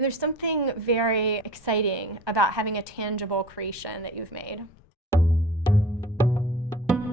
There's something very exciting about having a tangible creation that you've made.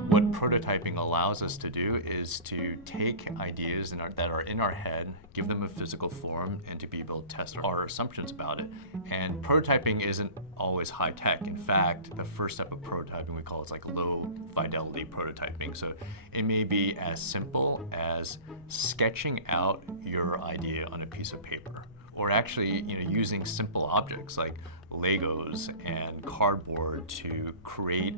What prototyping allows us to do is to take ideas that are in our head, give them a physical form, and to be able to test our assumptions about it. And prototyping isn't always high tech. In fact, the first step of prototyping we call is like low fidelity prototyping. So it may be as simple as sketching out your idea on a piece of paper, or actually using simple objects like Legos and cardboard to create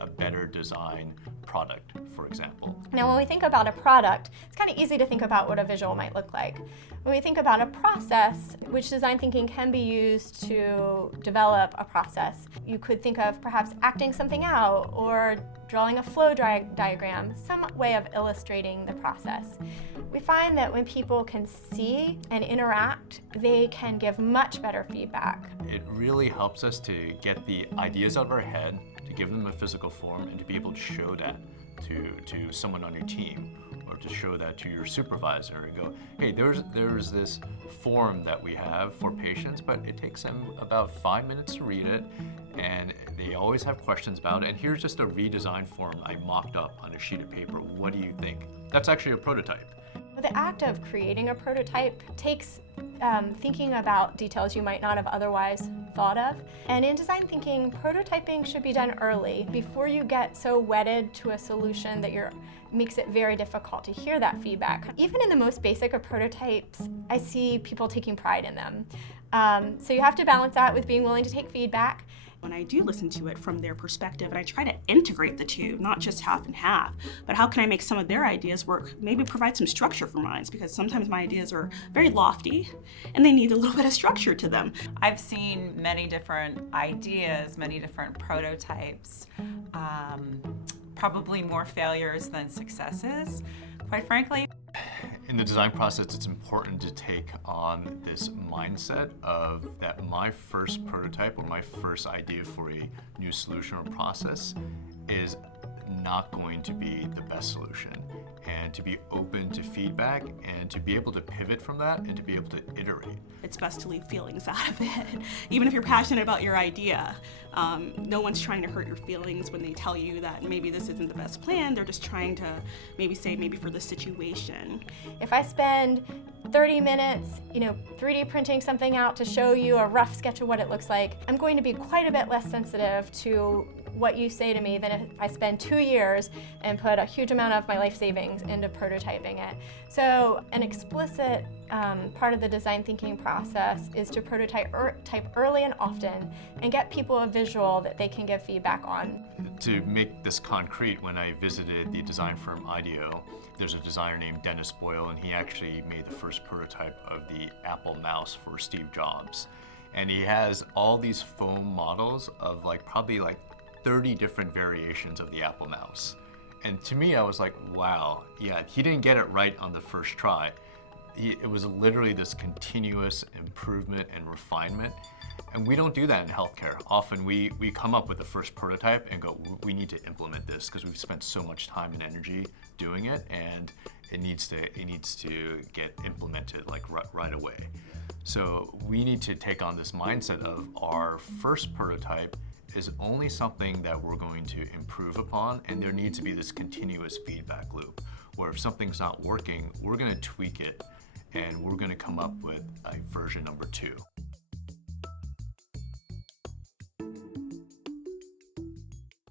a better design product, for example. Now, when we think about a product, it's kind of easy to think about what a visual might look like. When we think about a process, which design thinking can be used to develop a process, you could think of perhaps acting something out or drawing a flow diagram, some way of illustrating the process. We find that when people can see and interact, they can give much better feedback. It really helps us to get the ideas out of our head, to give them a physical form, and to be able to show that to someone on your team, or to show that to your supervisor and go, hey, there's this form that we have for patients, but it takes them about 5 minutes to read it, and they always have questions about it, and here's just a redesigned form I mocked up on a sheet of paper. What do you think? That's actually a prototype. The act of creating a prototype takes thinking about details you might not have otherwise thought of. And in design thinking, prototyping should be done early, before you get so wedded to a solution that makes it very difficult to hear that feedback. Even in the most basic of prototypes, I see people taking pride in them. So you have to balance that with being willing to take feedback. When I do listen to it from their perspective, and I try to integrate the two, not just half and half, but how can I make some of their ideas work, maybe provide some structure for mine, because sometimes my ideas are very lofty and they need a little bit of structure to them. I've seen many different ideas, many different prototypes, probably more failures than successes, quite frankly. In the design process, it's important to take on this mindset of that my first prototype or my first idea for a new solution or process is not going to be the best solution, and to be open to feedback and to be able to pivot from that and to be able to iterate. It's best to leave feelings out of it. Even if you're passionate about your idea, no one's trying to hurt your feelings when they tell you that maybe this isn't the best plan. They're just trying to maybe for the situation. If I spend 30 minutes, 3D printing something out to show you a rough sketch of what it looks like, I'm going to be quite a bit less sensitive to what you say to me than if I spend 2 years and put a huge amount of my life savings into prototyping it. So an explicit part of the design thinking process is to prototype early and often and get people a visual that they can give feedback on. To make this concrete, when I visited the design firm IDEO, there's a designer named Dennis Boyle, and he actually made the first prototype of the Apple mouse for Steve Jobs. And he has all these foam models of probably 30 different variations of the Apple mouse. And to me, I was like, wow, yeah, he didn't get it right on the first try. It was literally this continuous improvement and refinement. And we don't do that in healthcare. Often we come up with the first prototype and go, we need to implement this because we've spent so much time and energy doing it, and it needs to get implemented right away. So we need to take on this mindset of our first prototype is only something that we're going to improve upon, and there needs to be this continuous feedback loop where if something's not working, we're going to tweak it and we're going to come up with a version number 2.